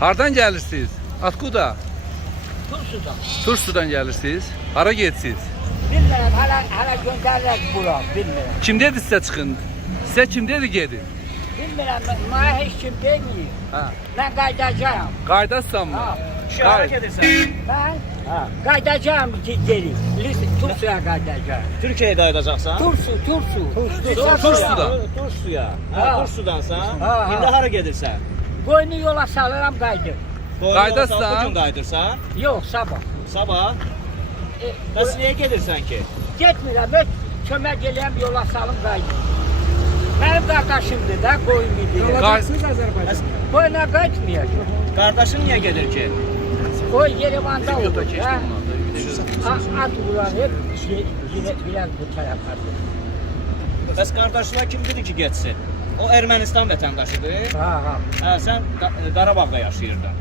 Hardan gelirsiniz? Atkuda? Tursu'dan. Tursu'dan gelirsiniz. Hara getsiniz? Bilmirəm, hala göndərirlər bura, bilmirəm. Kim dedi size çıkın? Size kim dedi gedin? Bilmirəm, mənə heç kim deməyib. Ha. Mən qaydacağam. Qaydasan mı? Ha. Şəhərə gedirsən. Mən qaydacağam geri. Tursu'ya qaydacağam. Türkiyəyə qayıdacaqsan? Tursu. Tursu'da. Tursuya. Ha. Tursudansan. Ha. İndi hara gedirsən? Qoyunu yola salıram qaydır. Qayıdırsan? Bu gün qayıdırsan? Yox, sabah. Sabah. Bəs niyə gedirsən ki? Getmirəm, öz kömək eləyəm, yola salım qaydır. Mənim qardaşımdır da, qoyun idi. Bəs Qoyuna qayıtmayacaq. qardaşın niyə gedir ki? Qoy Yerevanda Yota olur. keçdim onlarda. At vuran hep bilən bu tərəfədir. Bəs qardaşına kim dedi ki, getsin? O Ermənistan vətəndaşıdır. Ha. Hə, sən Qarabağda yaşayırdın.